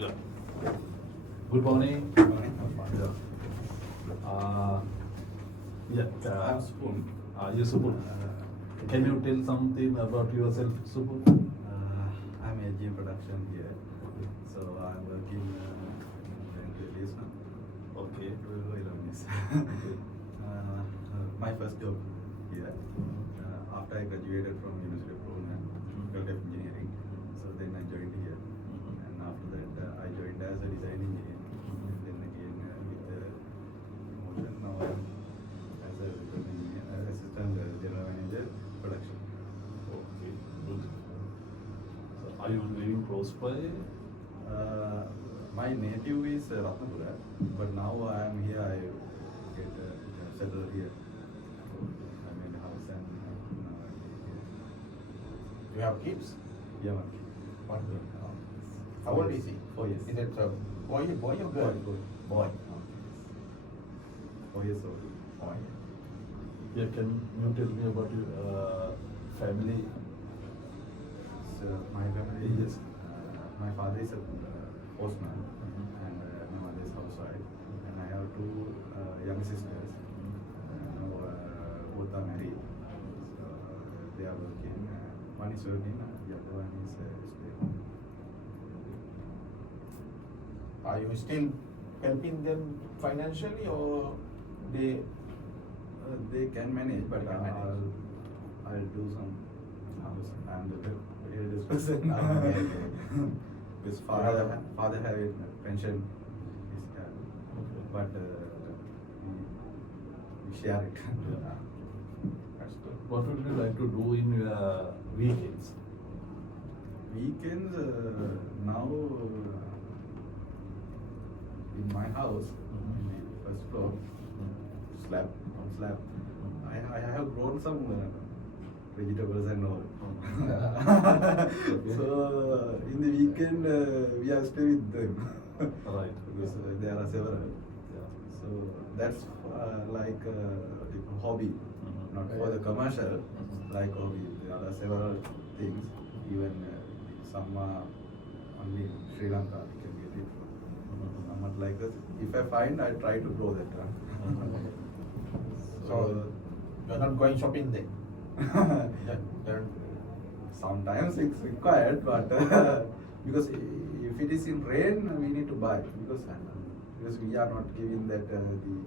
Yeah. Good morning. Yeah. I'm Spoon. You Subbu. Can you tell something about yourself, Subbu? I'm a gym production here. So I'm working in days now. Okay. 11 years. Okay. My first job here. After I graduated from University of Rome and Faculty of Engineering, so then I joined here. And after that, I joined as a design engineer. Then again with promotion, now I'm as a assistant general manager production. Okay. Good. So are you living close by? My native is Ratnapura, but now I am here. I get settled here. I made a house and now I live here. You have kids? Yeah, one kid. One girl. How old is he? 4 years. Is it boy or girl? Boy. Boy. 4 years old. Boy. Yeah. Can you tell me about your family? So my family is my father is a postman and my mother is housewife, and I have two young sisters. Both are married, so they are working. One is working, the other one is staying. Are you still helping them financially or They can manage, but They can manage. I'll do some house. I'm the eldest person. Okay. Because father have a pension, but we share it. Yeah. That's good. What would you like to do in your weekends? Weekends now in my house, in the first floor, on slab, I have grown some vegetables and all. So in the weekend we are stay with them. Right. Because there are several. Yeah. So that's like hobby, not for the commercial, like hobby. There are several things. Even some only in Sri Lanka we can get it. Somewhat like that. If I find, I try to grow that. So you're not going shopping then? Sometimes it's required, but because if it is in rain, we need to buy because we are not giving that the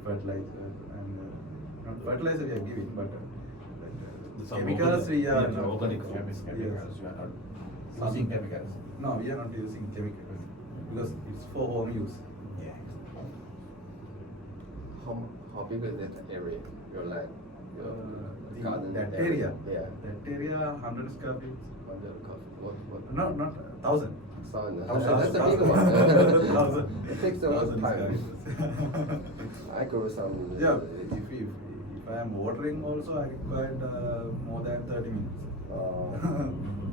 fertilizer and not fertilizer we are giving, but Some chemicals we are organic, not. organic Chemicals, Yes. you are not using chemicals. No, we are not using chemicals because it's for home use. Yeah. How big is that area? Your land? Your garden That area? area, Yeah. that area, 100 square feet. What? No, not 1,000. Sound. Thousand. That's a big one. 1,000. It takes a lot of 1,000 square time. meters. I grow some. Yeah, if I am watering also, I required more than 30 minutes.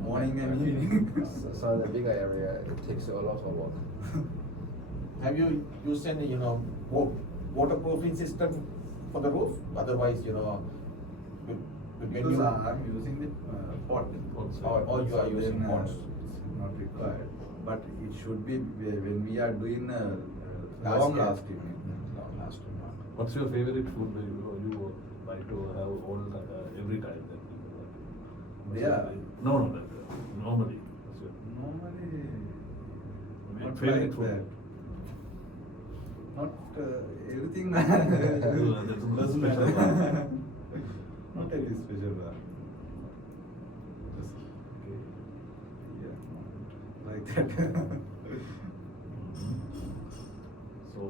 Morning and evening. So in a bigger area, it takes a lot of work. Have you used any waterproofing system for the roof? Otherwise, when Because you I'm using the pot. Pots. or you are So using then, pots. It's not required. But it should be when we are doing Last long year. lasting. Last one. What's your favorite food where you like to have all every time? What's your Yeah. favorite? No, like normally. What's your Normally, not favorite like food? that. Not everything. That's doesn't special matter. one. Not any special one. Just, Okay. yeah, like that. So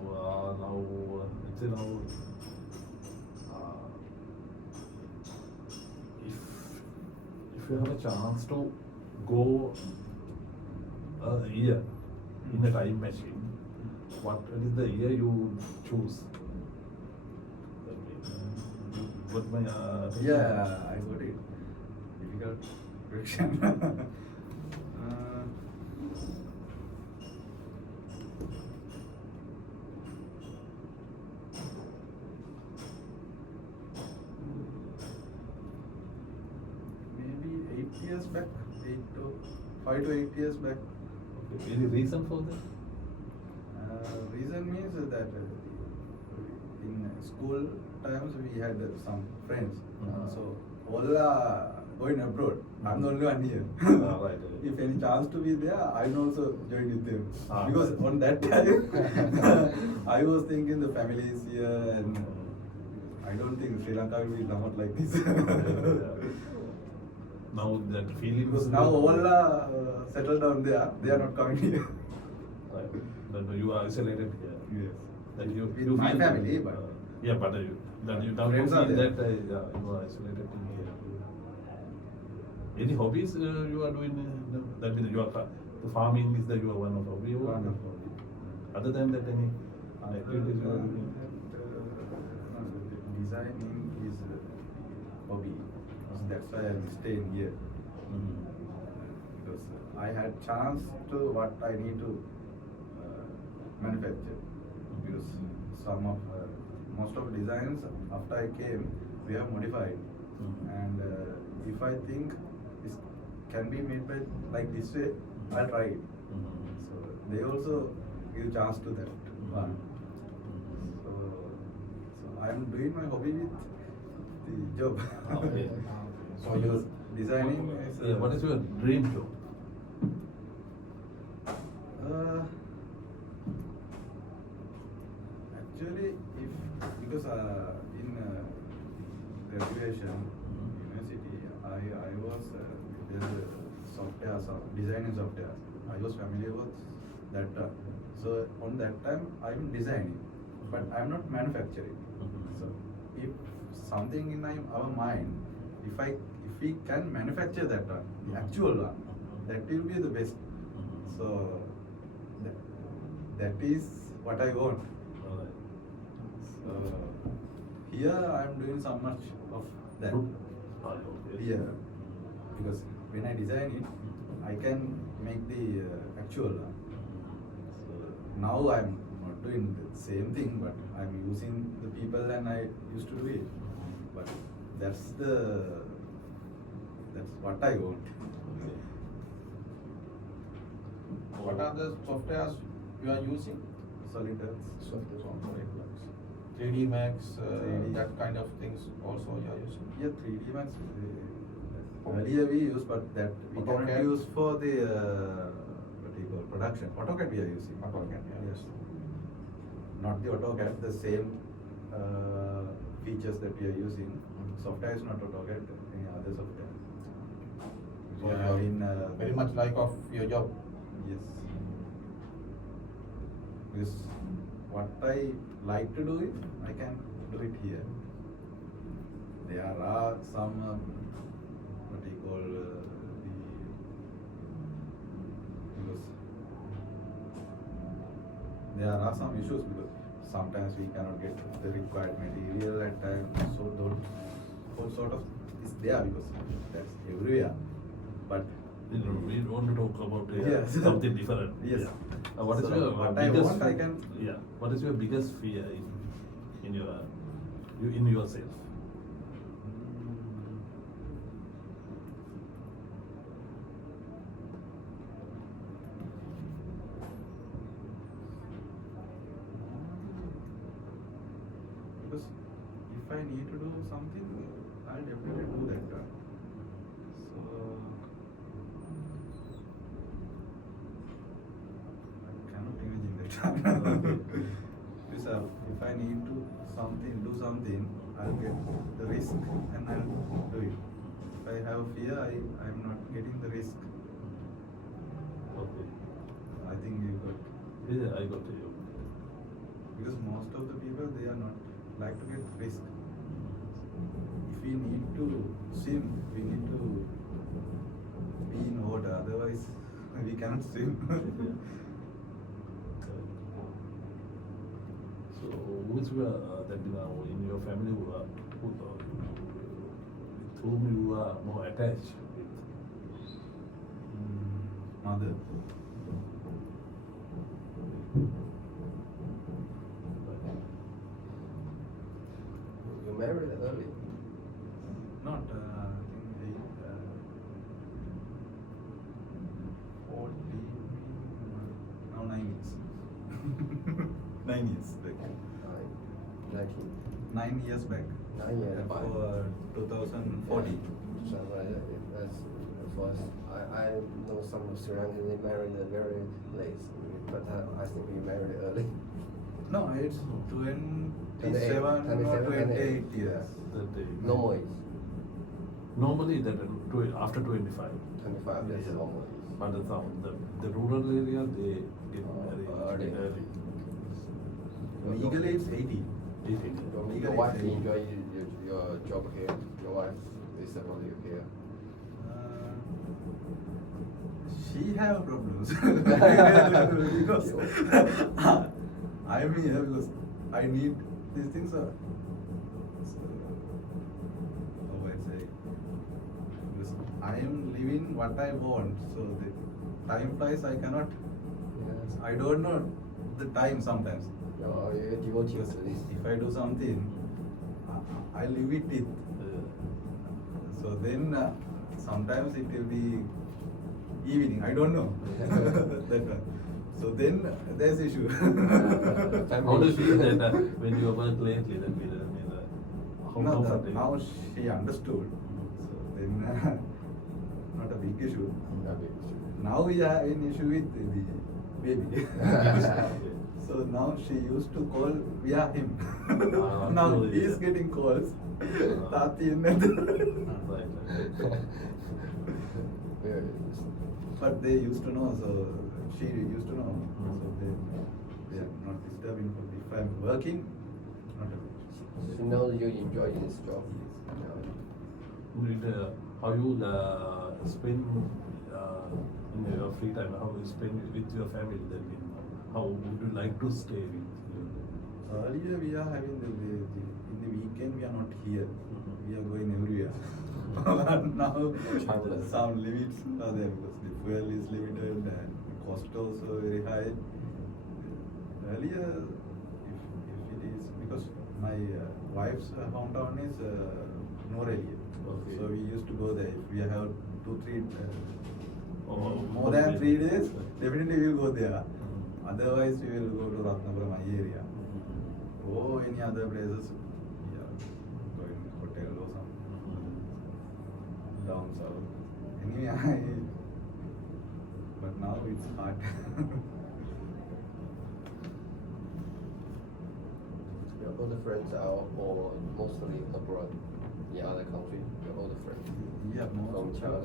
now, let's say now, if you have a chance to go a year in a time machine, what is the year you choose? What my Yeah, I got it. Difficult question. Maybe 8 years back, 5 to 8 years back. Any reason for that? Reason means that in school times we had some friends. So all are going abroad. I'm the only one here. Right. If any chance to be there, I will also join with them. Because Right. on that time, I was thinking the family is here and I don't think Sri Lanka will be somewhat like this. Now that feeling Because now all are settled down there, they are not coming here. Right. Then you are isolated here. Yes. That you, With you my feel- family, but yeah, but that you don't friends feel are there. that yeah, you are isolated in here. Any hobbies you are doing? That means you are the farming is that you are one of hobby. or- Wonderful. Other than that, any activities you are doing? Designing is a hobby. So that's why I'm staying here. Because I had chance to what I need to manufacture. Because some of most of designs after I came we have modified, and if I think this can be made by like this way, I'll try it. So they also give chance to that one. So I'm doing my hobby with the job. Okay. So you're designing is Yeah, what is your dream job? Actually, if because in graduation university, I was there's a software, designing software. I was familiar with that. So on that time, I'm designing, but I'm not manufacturing. So if something in our mind, if we can manufacture that one, the actual one, that will be the best. So that is what I want. Alright. So here I am doing so much of that. Okay. Here, because when I design it, I can make the actual one. So now I'm not doing the same thing, but I'm using the people and I used to do it. But that's what I want. What are the softwares you are using? SolidWorks. 3D Max, 3D. that kind of things also you are using? Yeah, 3D Max. Earlier we used, but that we cannot AutoCAD? use for the what do you call production. AutoCAD we are using. AutoCAD, yeah. Yes. Not the AutoCAD, the same features that we are using. Software is not AutoCAD, any other software. So We you are are in very much like of your job. yes. Because what I like to do it, I can do it here. There are some what do you call because there are some issues because sometimes we cannot get the required material at times. So those whole sort of is there because that's everywhere. But We want to talk about Yes. something different. Yes. Yeah. What is So your what I biggest want, I fear? can- Yeah. What is your biggest fear in yourself? because if I need to do something, I'll definitely do that. So I cannot imagine that. Because if I need to do something, I'll get the risk and I'll do it. If I have fear, I'm not getting the risk. Okay. I think you got. Yeah, I got you. Because most of the people, they are not like to get risk. If we need to swim, we need to be in water, otherwise we cannot swim. So, who is that in your family with whom you are more attached with? Mother. You married early. Not, I think 40, now 9 years. 9 years back. 19. 9 years back. 9 years back. For 2014. So that's first. I know some Sri Lankans they married very late, but I think we married early. No, it's 27 or 27, 28 years. That they, Normal age. normally that after 25. 25 that's Yeah. normal age. But the rural area they get married Early. early. Legally it's 18. 18. Your wife enjoy your job here. Your wife is supporting you here. She have problems because I'm here because I need these things. So, how I say? Because I am living what I want. So the time flies. I cannot. Yes. I don't know the time sometimes. You're devoted Because to this. if I do something, I leave it. So then sometimes it will be evening. I don't know. That one. So then there's issue. How do you feel that when you work lately? That how No, comfortable? now she understood. So then not a big issue. Now we have an issue with the baby. So now she used to call via him. Now truly, he is yeah. getting calls. Tati and Right. Very But they used to know, so she used to know. So they are not disturbing. If I'm working, not a big issue. So now you enjoy this job. How you spend in your free time? How you spend with your family? Then how would you like to stay with you? Earlier we are having in the weekend we are not here. We are going everywhere. Now some limits are there because the fuel is limited and cost also very high. Earlier, if it is because my wife's hometown is Norelia. Okay. So we used to go there. If we have 2-3 more okay. than 3 days, definitely we will go there. Otherwise, we will go to Ratnapura, my area. Or any other places. Yeah, going hotel or something. Down south. Anyway, but now it's hard. Your older friends are all mostly abroad, in other country. Your older friends. Yeah, From most China, of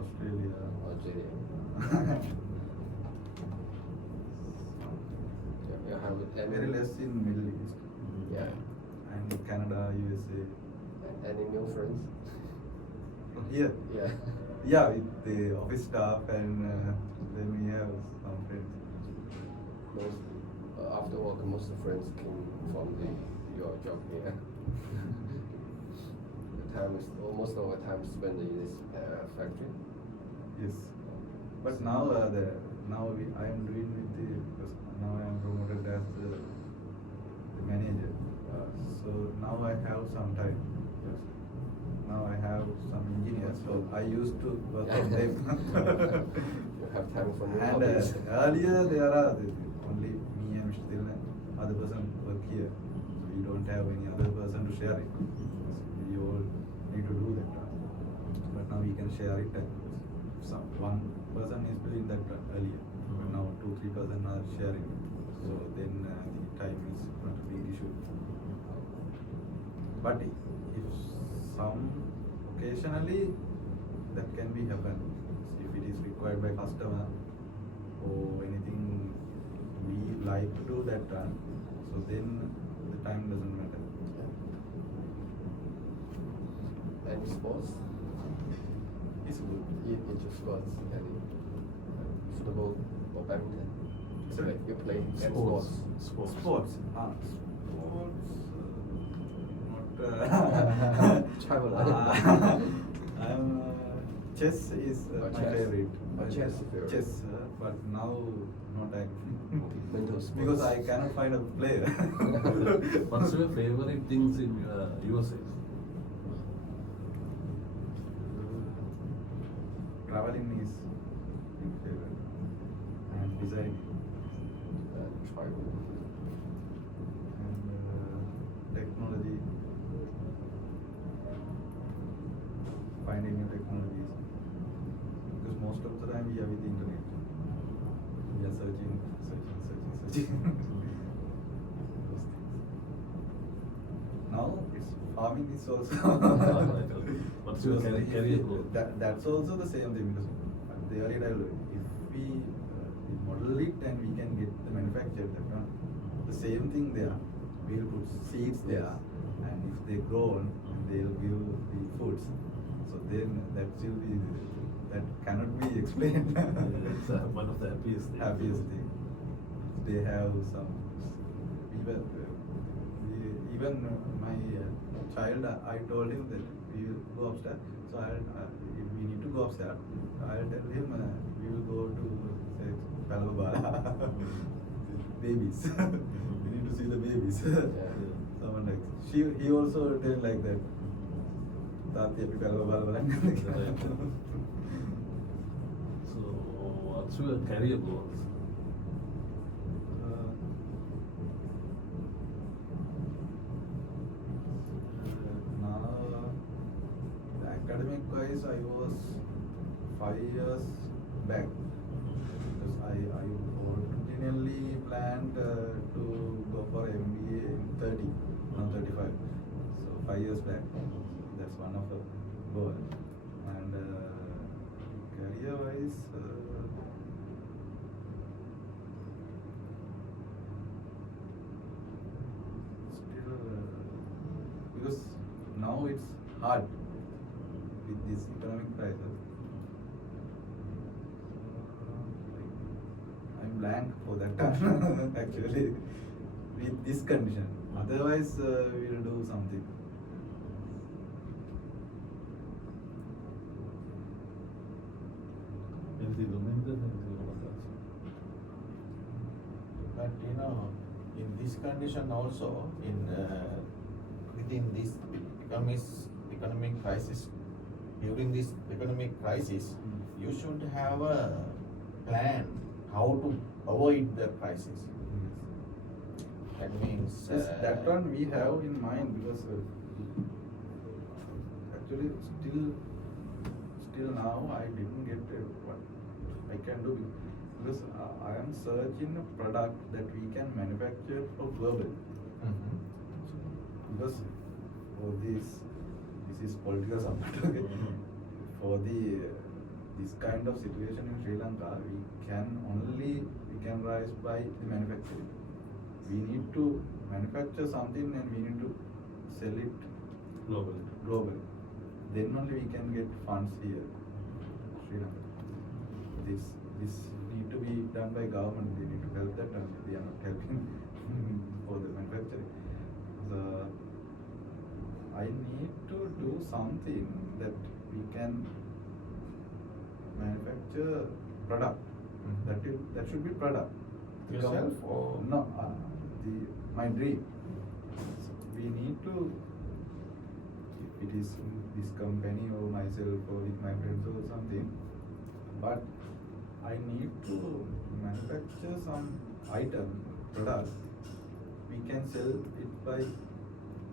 Australia. Australia. You have Very less in Middle East. Yeah. And Canada, USA. Any new friends? Here. Yeah. Yeah, with the office staff and then we have some friends. Most after work, most friends came from your job here. The time is almost all the time spent in this factory. Yes. But now I am doing with because now I am promoted as the manager. So now I have some time. Yes. Now I have some engineers. So I used to work on them. You have time for new And hobbies. earlier there are only me and still other person work here. So we don't have any other person to share it. So we all need to do that. But now we can share it. One person is doing that earlier. But now 2-3 person are sharing it. So then the time is not a big issue. But if some occasionally that can be happen. If it is required by customer or anything we like to do that so then the time doesn't matter. Any sports? It's good. Into sports, any football or badminton? Sorry? You play any Sports. sports? Sports. Not. Travel. I'm. Chess is Oh, my chess. favorite. Chess is favorite. Chess, but now not active. Mental sports. Because I cannot find a player. What's your favorite things in USA? Traveling is big favorite. And designing. 5. And technology, finding new technologies. Because most of the time we are with the internet. We are searching. Those things. Now it's farming is also. What's your Because career goal? That's also the same thing because the earlier if we model it and we can get the manufacturer that the same thing there, we'll put seeds there, and if they grow, they'll give the foods. So then that will be that cannot be explained. It's one of the happiest things. Happiest thing. They have some. Even my child, I told him that we will go upstairs. So if we need to go upstairs, I'll tell him we will go to say Palabala. Babies. We need to see the babies. Someone like he also tell like that. Tati api Palabala. So, what's your career goals? Now, the academic wise, I was 5 years back because I originally planned to go for EMBA in 30, now 35. So 5 years back, that's one of the goals. And career wise, still because now it's hard with this economic crisis. I'm blank for that time actually with this condition. Otherwise, we'll do something. Anything Domingo? Anything you want to ask? But in this condition also, within this economic crisis, during this economic crisis, you should have a plan how to avoid the crisis. That means Yes, that one we have in mind because actually still now I didn't get what I can do because I am searching a product that we can manufacture for global. Mhm. Because for this is political support. Okay? For this kind of situation in Sri Lanka, we can rise by the manufacturing. We need to manufacture something and we need to sell it globally. Then only we can get funds here, Sri Lanka. This need to be done by government. They need to help that, and they are not helping for the manufacturing. So I need to do something that we can manufacture product. That should be product. Yourself or No, my dream. We need to, if it is this company or myself or with my friends or something, but I need to manufacture some item, product. We can sell it by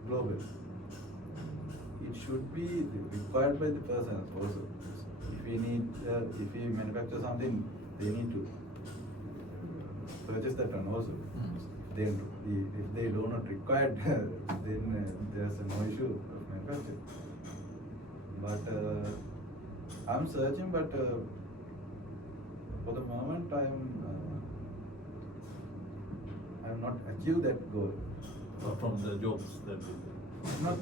global. It should be required by the persons also. If we manufacture something, they need to purchase that one also. Then if they do not require, then there's no issue of manufacturing. But I'm searching, but for the moment I'm not achieved that goal. From the jobs that you do. Not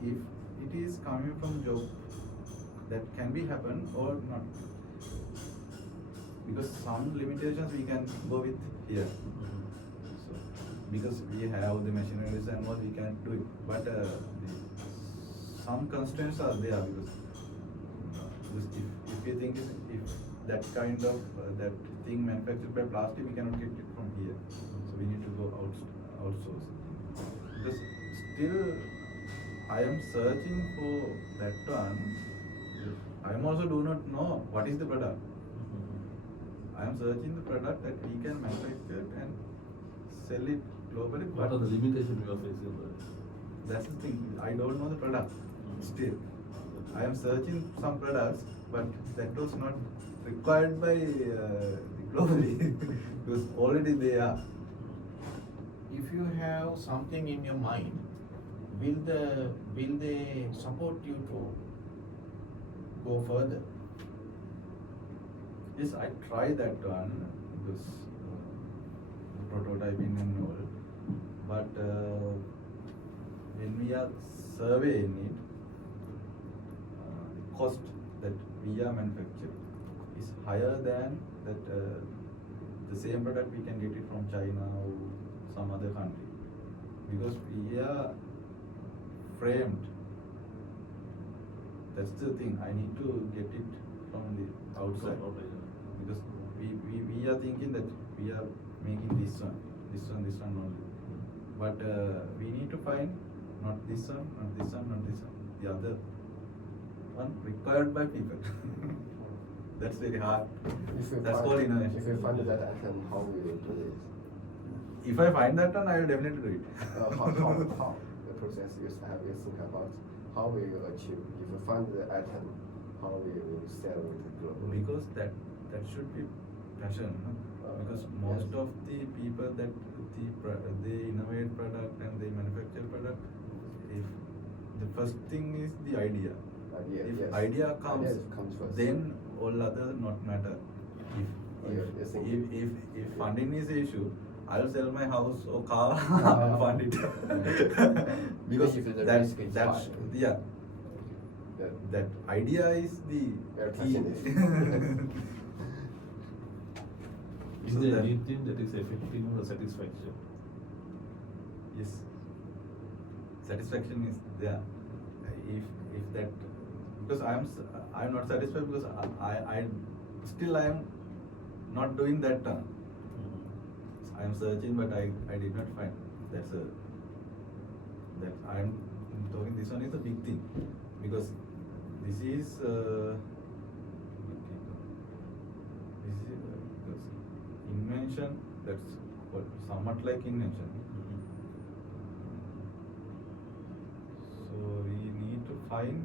if it is coming from job that can be happen or not. Because some limitations we can go with here. So, because we have the machineries and what we can do it, but some constraints are there because if you think if that kind of that thing manufactured by plastic, we cannot get it from here. So we need to go outsource. Because still I am searching for that one. I am also do not know what is the product. I am searching the product that we can manufacture and sell it globally. What are the limitations you are facing? That's the thing. I don't know the product still. I am searching some products, but that was not required by globally because already they are. If you have something in your mind, will they support you to go further? Yes, I try that one because prototyping and all. But when we are surveying it, the cost that we are manufacturing is higher than that the same product we can get it from China or some other country, because we are framed. That's the thing. I need to get it from the outside because we are thinking that we are making this one only. But we need to find not this one, the other one required by people. That's very hard. That's called innovation. If you find that item, how will you do this? If I find that one, I will definitely do it. How the process you have you think about how will you achieve? If you find the item, how will you sell it globally? Because that should be passion, no? Because most of the people that they innovate product and they manufacture product, if the first thing is the idea. If idea comes first. then all other not matter. If funding is the issue, I'll sell my house or car and fund it. Because If the that's risk is that's high. yeah. That idea is the Very key. passionate. Is there anything that is affecting your satisfaction? Yes. Satisfaction is there. If that, because I'm not satisfied because I still I am not doing that turn. I am searching, but I did not find. That I am talking. This one is a big thing because this is because invention. That's what somewhat like invention. So we need to find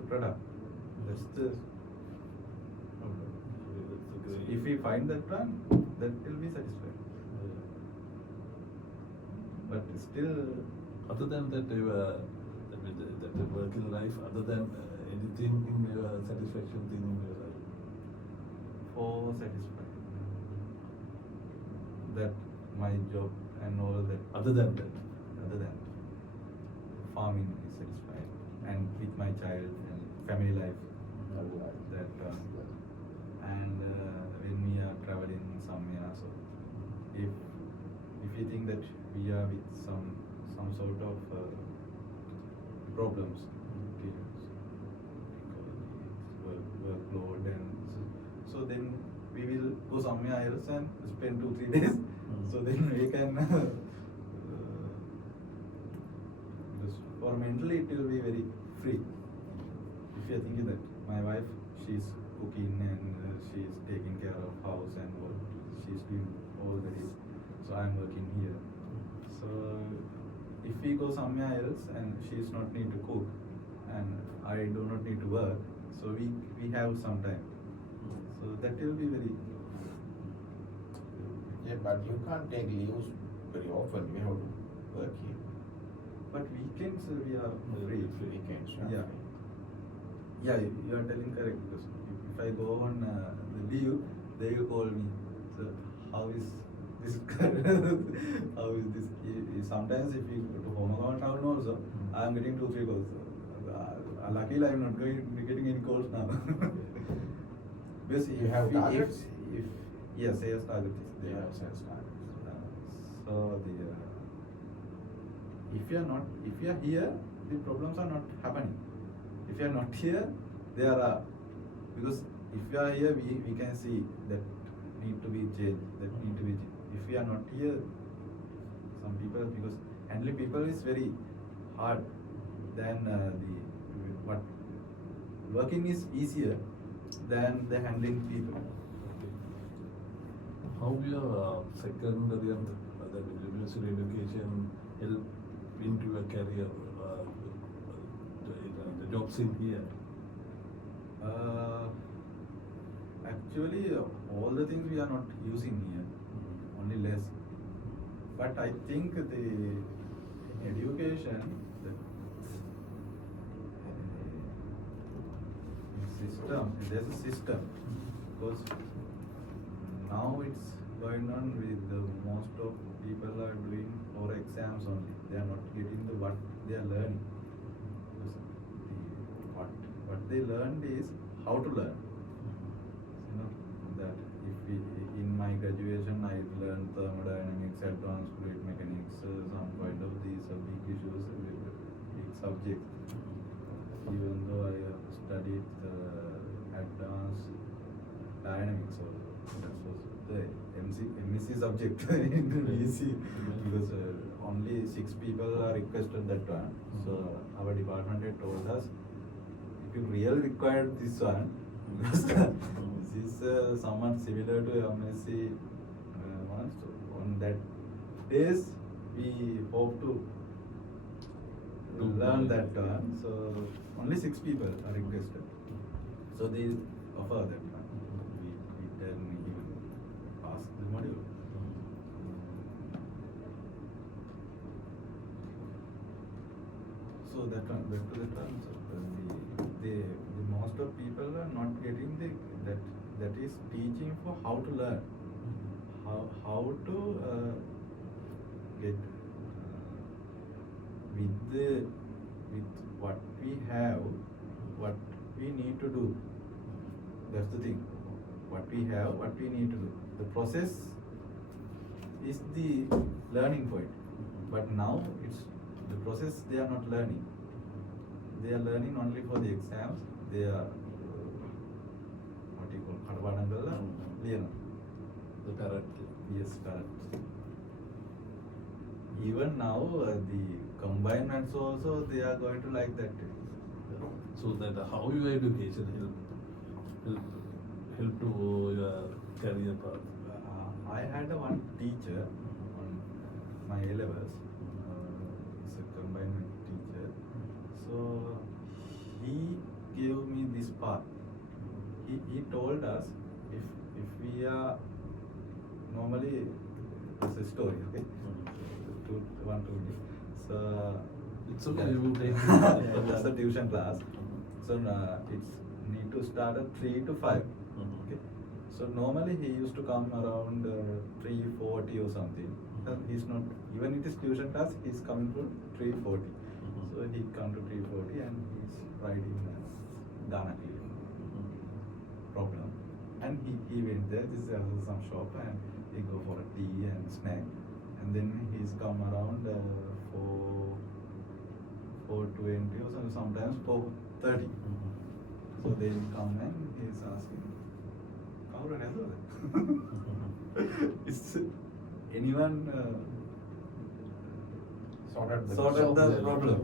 the product. That's the. If we find that one, that will be satisfied. But still, Other than that, that working life, other than anything in your satisfaction thing in your life? for satisfied that my job and all that. Other than that? Other than farming is satisfied, and with my child and family life. That and when we are traveling somewhere, so if you think that we are with some sort of problems, workload, and so then we will go somewhere else and spend 2-3 days. So then we can because for mentally it will be very free. If you are thinking that my wife, she's cooking and she's taking care of house and all, she's doing all the days, so I'm working here. So if we go somewhere else and she's not need to cook and I do not need to work, so we have some time. So that will be very. Yeah, but you can't take leaves very often. We have to work here. But weekends we are free. Weekends. Yeah. Yeah, you are telling correct, because if I go on the leave, they will call me. So how is this? How is this? Sometimes if you go to home account town also, I am getting 2-3 calls. Luckily, I am not getting any calls now. Because You have targets? If yes, sales target is They there. have sales targets. So the if you are here, the problems are not happening. If you are not here, there are, because if you are here, we can see that need to be changed. If we are not here, some people, because handling people is very hard than working is easier than the handling people. how your secondary and the university education help into your career, the jobs in here? Actually, all the things we are not using here, only less. But I think the education, the system, there's a system, because now it's going on with the most of people are doing for exams only. They are not getting the what they are learning. Because what they learned is how to learn. You know that if we, in my graduation I learned thermodynamics, advanced fluid mechanics, some kind of these big issues, big subjects. Even though I have studied advanced dynamics also, that was the MSc subject in BSc, because only 6 people are requested that one. So our department had told us, if you really require this one, because this is somewhat similar to MSc one, so on that days we hope to learn that one. So only 6 people are requested. So they offer that one. We didn't even pass the module. So that one, back to that one. So the most of people are not getting that is teaching for how to learn, how to get with what we have, what we need to do. That's the thing. What we have, what we need to do. The process is the learning point. But now it's the process they are not learning. They are learning only for the exams. They are what you call Kadavadangala, The parrot. yes, correct. Even now the combined maths also they are going to like that. So that how your education help to your career path? I had one teacher on my A levels. He's a combined maths teacher. So he gave me this path. He told us if we are normally, it's a story, okay? One to me. So It's okay, you take that's a tuition class. So it's need to start at 3 to 5. Okay. So normally he used to come around 3:40 or something. He's not, even it is tuition class, he's coming to 3:40. So he come to 3:40 and he's riding Ghana problem. And he went there, this is some shop, and he go for a tea and snack. And then he's come around 4:20 or sometimes 4:30. So they come and he's asking, is anyone sorted the problem?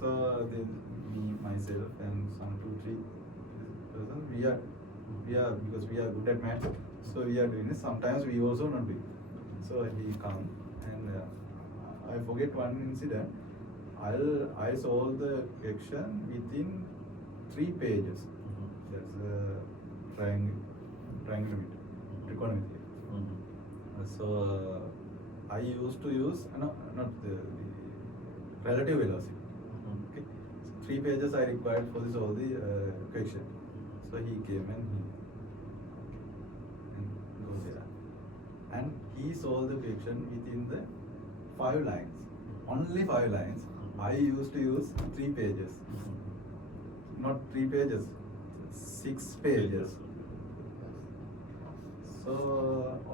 So then me, myself, and some 2-3 persons, we are because we are good at maths, so we are doing it. Sometimes we also not doing. So he come and I forget one incident. I solve the question within 3 pages. That's trigonometry. So I used to use not the relative velocity. Okay, so 3 pages I required for this all the question. So he came and goes there, and he solved the question within the 5 lines. Only 5 lines. I used to use 3 pages. Not 3 pages, 6 pages. So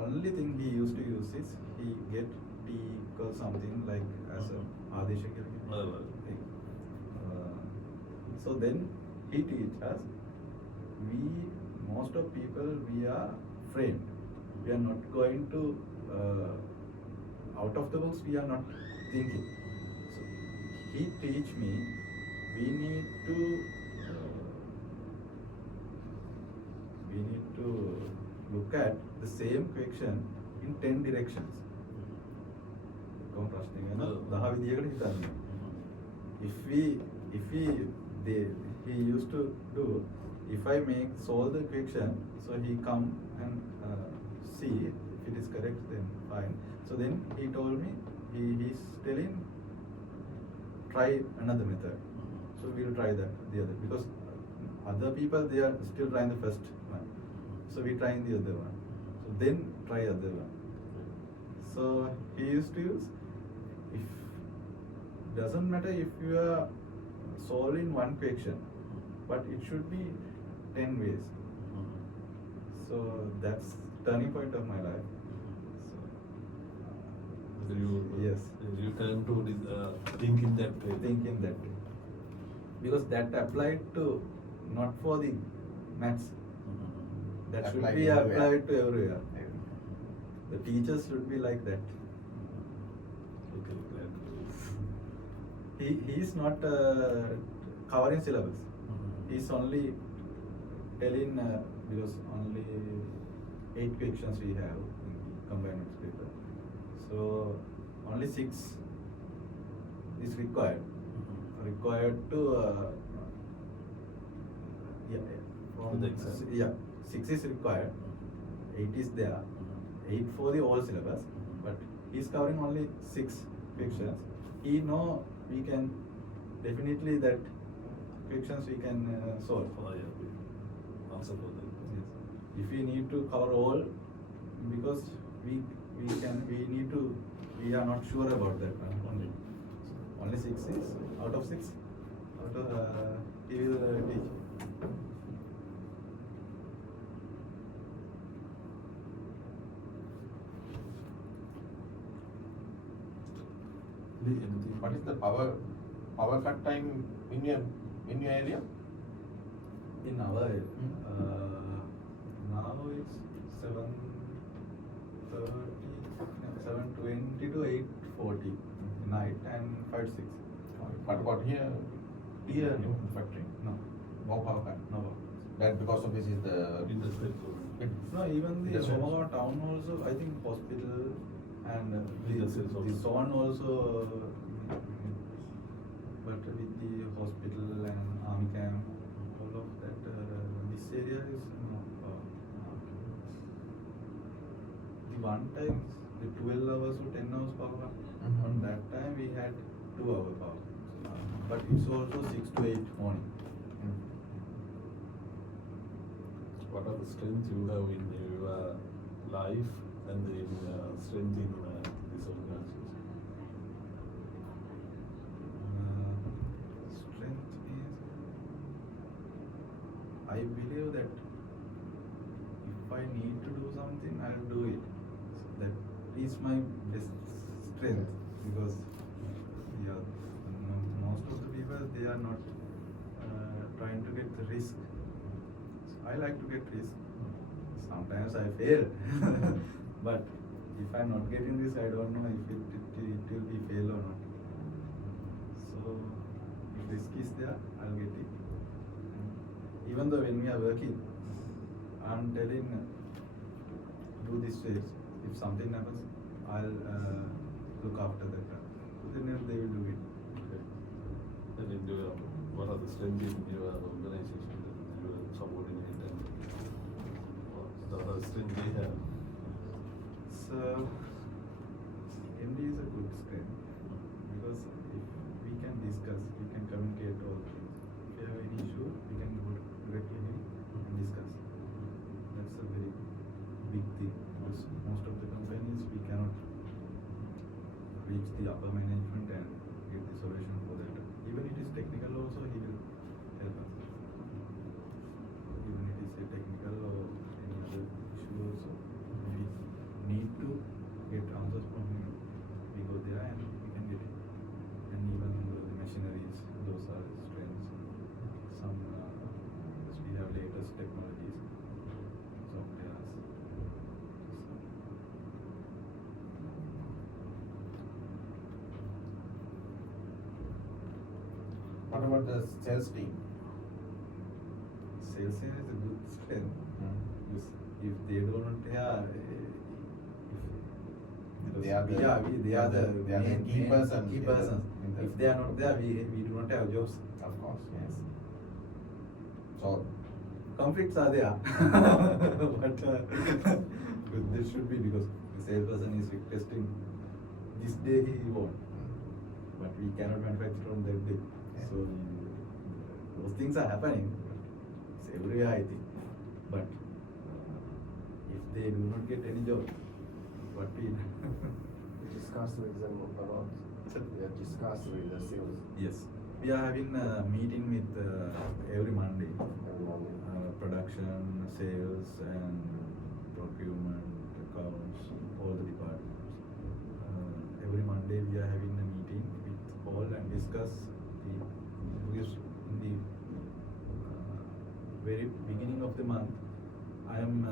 only thing he used to use is he get T equals something like as a Adeshakir. So then he teach us. Most of people, we are framed. We are not going to out of the box. We are not thinking. So he teach me. We need to look at the same question in 10 directions. Contrasting, you know, 10 විදියකට හිතන්නේ. If he used to do, if I solve the question, so he come and see if it is correct, then fine. So then he told me, he's telling try another method. So we'll try the other, because other people, they are still trying the first one. So we trying the other one. So then try other one. So he used to use, if doesn't matter if you are solving one question, but it should be 10 ways. So that's turning point of my life. So Yes. you turn to this, think in that way. Think in that way. Because that applied to, not for the maths. That should Applied be everywhere. applied to everywhere. The teachers should be like that. Okay, glad. He is not covering syllabus. He's only telling, because only 8 questions we have in combined paper. So only 6 is required to For the exam. yeah, 6 is required, 8 is there, 8 for the whole syllabus, but he's covering only 6 questions. He know we can definitely that questions we can solve. Oh, yeah. Answer for that. Yes. If we need to cover all, because we are not sure about that one only. Only 6 is out of 6. He will teach. Anything? What is the power cut time in your area? In our now it's 7:20 to 8:40 night and 5 to 6. What about here? Here, New factory? No, No power cut. no. That because of this is the Industrial zone. No, even the Yes, yes. Somagao town also, I think hospital and Yes, yes, the also. zone also, but with the hospital and army camp, all of that, this area is no. The one time, the 12 hours or 10 hours power, Mhm. on that time we had 2 hour power, but it's also 6 to 8 morning. What are the strengths you have in your life and in strength in this organization? Strength is, I believe that if I need to do something, I'll do it. So that is my best strength, because most of the people, they are not trying to get the risk. I like to get risk. Sometimes I fail, but if I'm not getting risk, I don't know if it will be fail or not. So if risk is there, I'll get it. Even though when we are working, I'm telling, do this way. If something happens, I'll look after that. Then they will do it. Okay. And in your, what are the strengths in your organization that you are subordinate and what the other strength they have? So MD is a good strength, because if we can discuss, we can communicate all things. If you have any issue, we can go directly to him and discuss. That's a very big thing, because most of the companies, we cannot reach the upper management and get the solution for that. Even it is technical also, he will help us. Even it is a technical or any other issue also, if we need to get answers from him, we go there and we can get it. And even the machineries, those are strengths. Some, because we have latest technologies, softwares. What about the sales team? Sales team is a good strength. Because if they don't have, They are the- they are the they are the main- key main persons key in the- persons. in the- If they are not there, we do not have jobs. Of course, yes. So, Conflicts are there, but there should be, because the salesperson is requesting this day he won't, but we cannot manufacture on that day. Yeah. So those things are happening. It's everywhere, I think. But if they do not get any job, what we We discussed with them a lot. We have discussed with the sales yes, we are having a meeting with every Monday. every morning. Production, sales, and procurement, accounts, all the departments. Every Monday we are having a meeting with all and discuss the, because in the very beginning of the month, I am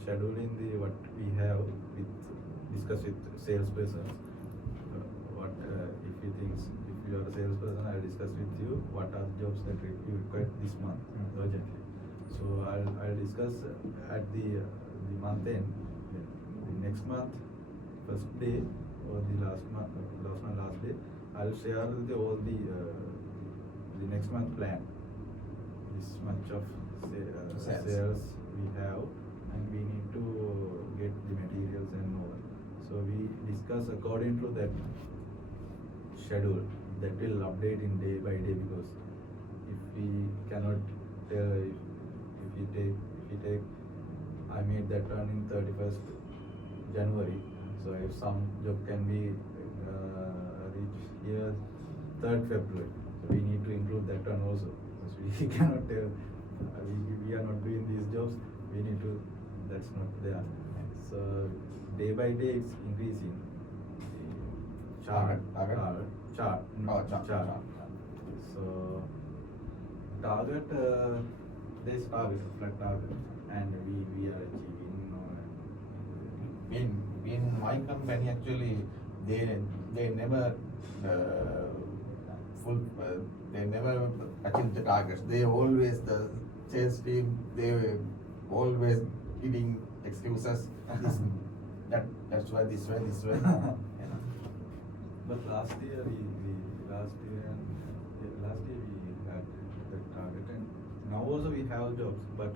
scheduling the what we have with discuss with salesperson. What if you think if you are a salesperson, I'll discuss with you what are the jobs that you require this month urgently. So I'll discuss at the month end, the next month, first day or the last day. I'll share all the next month plan. This much of sales we have, and we need to get the materials and all. So we discuss according to that schedule. That will update in day by day, because if we cannot tell if you take I made that one in 31st January, so if some job can be reach here 3rd February, so we need to include that one also, because we cannot tell we are not doing these jobs, we need to, that's not there. So day by day it's increasing. Target. Chart. So target, there's target, flat target, and we are achieving. in my company actually, they never they never achieve the targets. They always, the sales team, they always giving excuses. That's why this way. You know. But last year we had the target, and now also we have jobs, but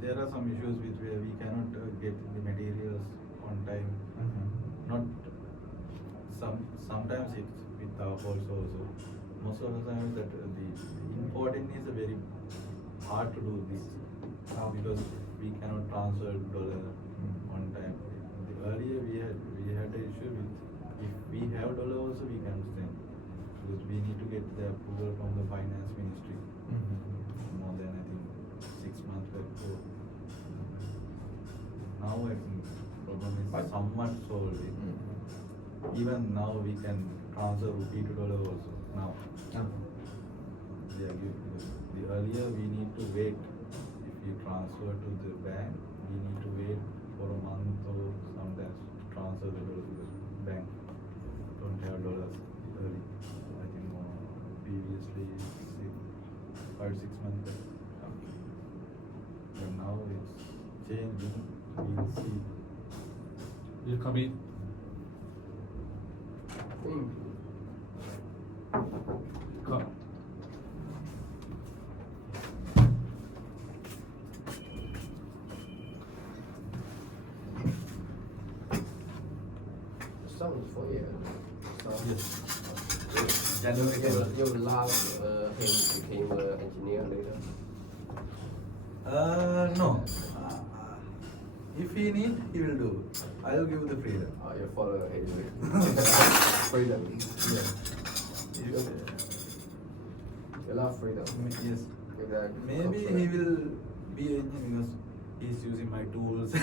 there are some issues which we cannot get the materials on time. Not sometimes it's with our faults also. Most of the time that the importing is a very hard to do this, because we cannot transfer dollar on time. Earlier we had the issue with, if we have dollar also we can send, because we need to get the approval from the finance ministry more than I think 6 months before. Now I think problem is somewhat solved. Even now we can transfer rupee to dollar also now. Yeah, because the earlier we need to wait. If you transfer to the bank, we need to wait for a month or sometimes to transfer the dollar, because bank don't have dollars early. I think previously 5-6 months back. But now it's changing. We'll see. You come in. Come. Son is 4 years. So Yes. January. you love him became an engineer later. No. If he need, he will do. I will give the freedom. You follow his freedom. Yeah. You love freedom. Yes. Exactly. Maybe he will be engineer because he's using my tools. Yeah,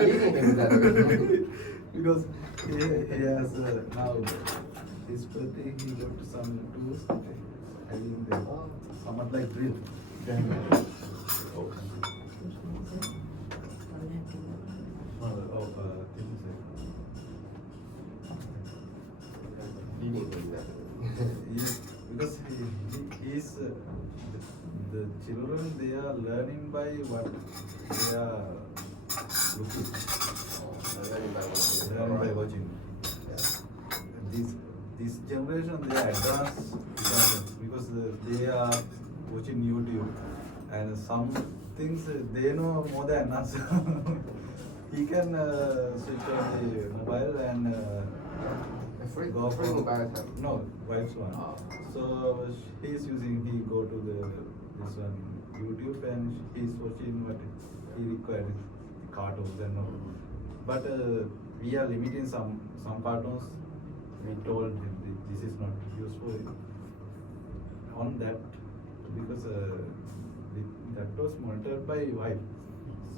leading him that way. Because he has now his birthday, he got some tools. I think they somewhat like drill. Leading him that way. Because he is The children, they are learning by what they are looking. Learning by watching. Learning by watching. Yeah. This generation, they are advanced because they are watching YouTube, and some things they know more than us. He can switch on the mobile and Free go mobile time. No, wife's one. Oh. So he's using, he go to this one YouTube and he's watching what he required, cartoons and all. But we are limiting some cartoons. We told him this is not useful on that because that was monitored by wife.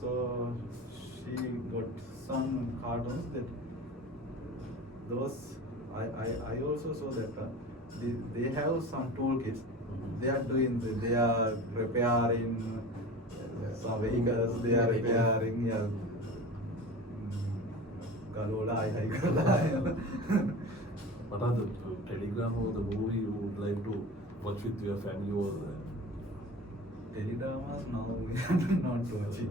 So she got some cartoons that those I also saw that they have some toolkits. They are doing they are repairing some vehicles. They are repairing Galola, Galola. What are the Telegram or the movie you would like to watch with your family or Teledramas now we are not watching.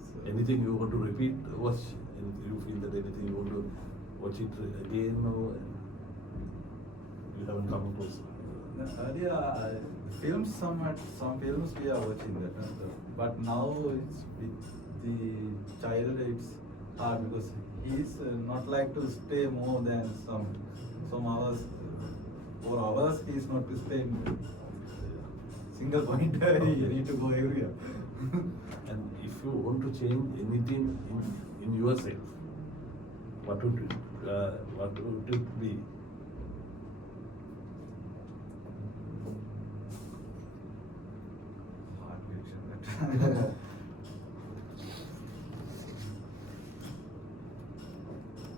So, anything you want to repeat, watch, and you feel that anything you want to watch it again or you haven't come across? earlier films, some films we are watching that, but now it's with the child it's hard because he's not like to stay more than some hours. For hours he's not to stay single point. You need to go everywhere. And if you want to change anything in yourself, what would it be? Hard question that.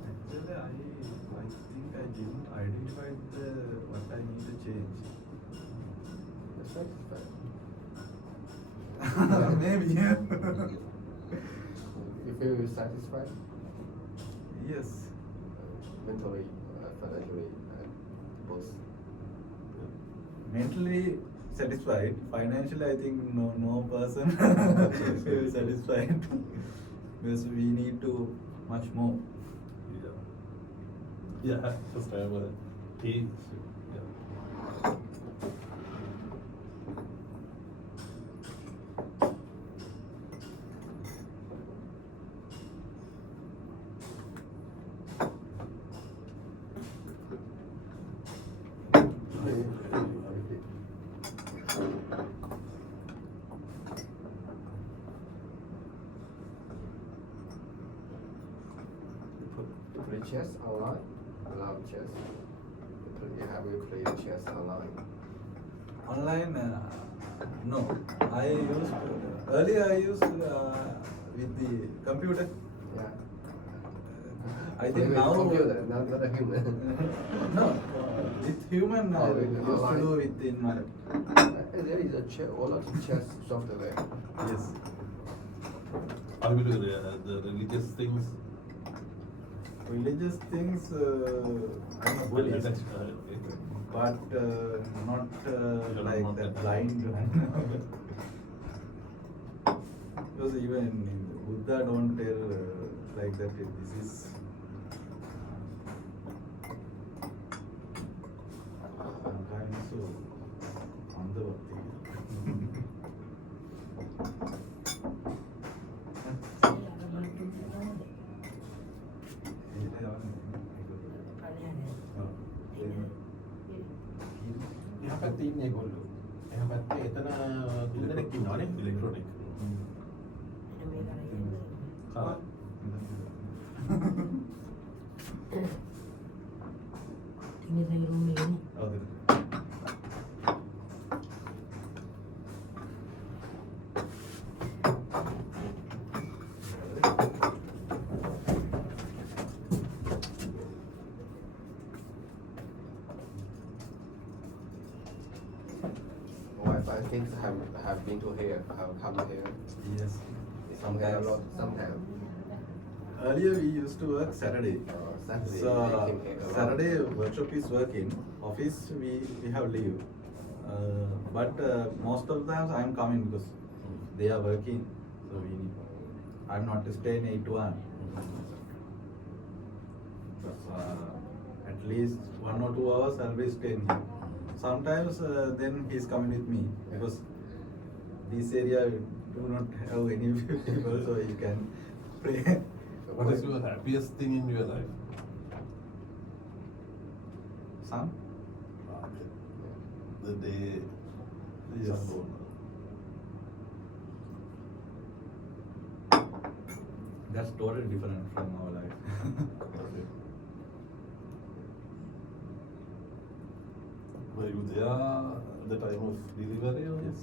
Actually, I think I didn't identify what I need to change. Maybe. You feel satisfied Yes. mentally, financially, and both. Mentally satisfied. Financially, I think no person is satisfied because we need to much more. Yeah, just have a tea. Yeah. Play chess online? I love chess. Have you played chess online? Online, no. Earlier I used with the computer. Yeah. I Play think with now. computer, not a human. No, with human I Oh, with used to online. do it in my. There is a lot of chess software. Yes. Are you doing the religious things? Religious things, I'm a Well, Buddhist, that's, okay. but not You're like not that that blind one. Because even in Buddha don't tell like that. This is. I'm so on the එහා පැත්තේ ඉන්නේ ඒගොල්ලෝ. එහා පැත්තේ එතන තුන් දෙනෙක් ඉන්නවනේ. Electronic. Car. Tinggal saya rumah ini. Okay. I think have been to here, have come here. Yes. Sometimes a lot, sometimes. Earlier we used to work Saturday. Saturday, So I came here a lot. Saturday workshop is working. Office we have leave. But most of the times I'm coming because they are working, so we need. I'm not staying 8 to 1. At least 1 or 2 hours I'll be staying here. Sometimes then he's coming with me because this area do not have any people, so you can play. What is your happiest thing in your life? Son? The day Yes. son born. That's totally different from our life. Okay. Were you there at the time of delivery or? Yes.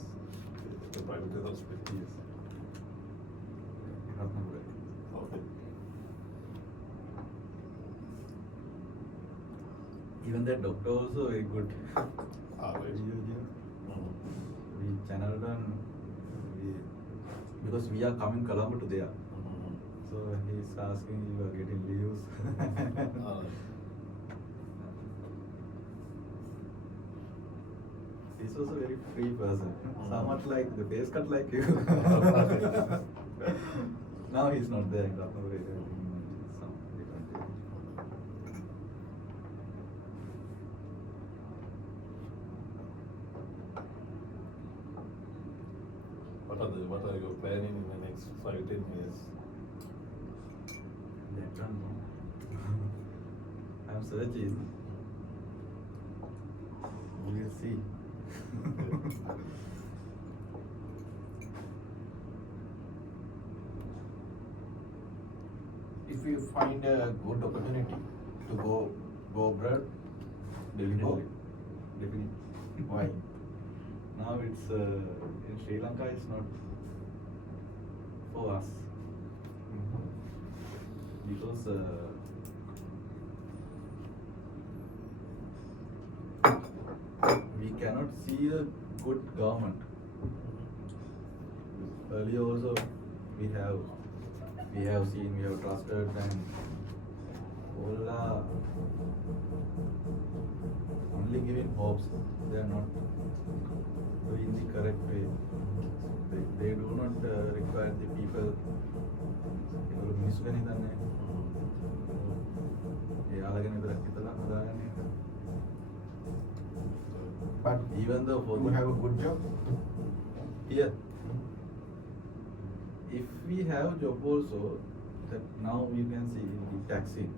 The private hospital. Yes. Ratnapura. Okay. Even the doctor also very good. Right. Mhm. We channeled on because we are coming Colombo to there. Mhm. So he's asking you are getting leaves. Alright. He's also a very free person. Somewhat like the face cut like you. Now he's not there in Ratnapura. Some different day. What are you planning in the next 5-10 years? That one, no. I'm searching. We will see. If you find a good opportunity to go abroad, will you go? Definitely. Why? Now it's in Sri Lanka. It's not for us because we cannot see a good government. Earlier also we have seen, we have trusted, and all are only giving hopes. They are not doing the correct way. They do not require the people. මිනිස්සුගෙන ඉඳන්නේ. එයාලගෙන විතරක් හිතලා හදාගන්නේ. But Even though for you have a good job. here, if we have job also, that now you can see the taxing,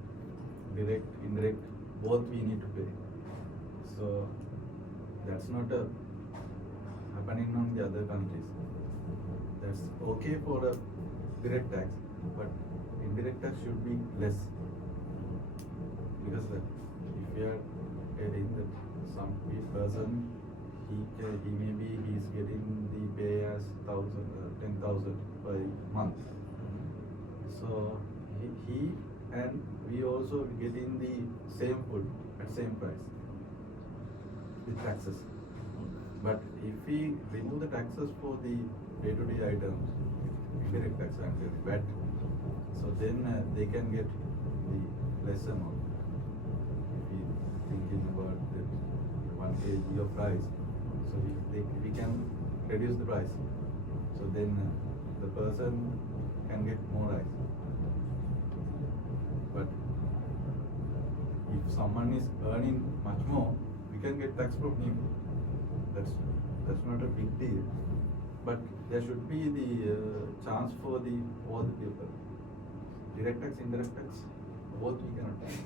direct, indirect, both we need to pay. So that's not happening on the other countries. That's okay for a direct tax, but indirect tax should be less. Because if you are telling that some person, he maybe he's getting the pay as 10,000 per month. So he and we also getting the same food at same price with taxes. But if we remove the taxes for the day-to-day items, indirect tax and VAT, so then they can get the less amount. If we thinking about the 1 kg of rice, so we can reduce the price. So then the person can get more rice. But if someone is earning much more, we can get tax from him. That's not a big deal. But there should be the chance for all the people. Direct tax, indirect tax, both we cannot take.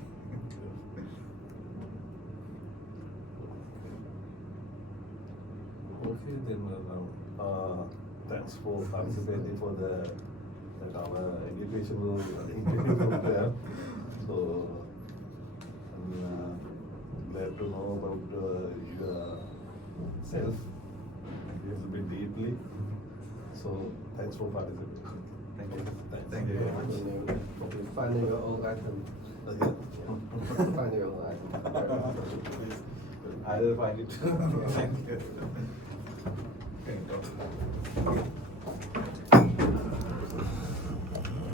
Okay, then thanks for participating for our educational interview program. So I'm glad to know about yourself a little bit deeply. So thanks for participating. Thank you. Thank you very much. Finding your own item. Okay. Finding your own item. I will find it. Thank you. Okay, go.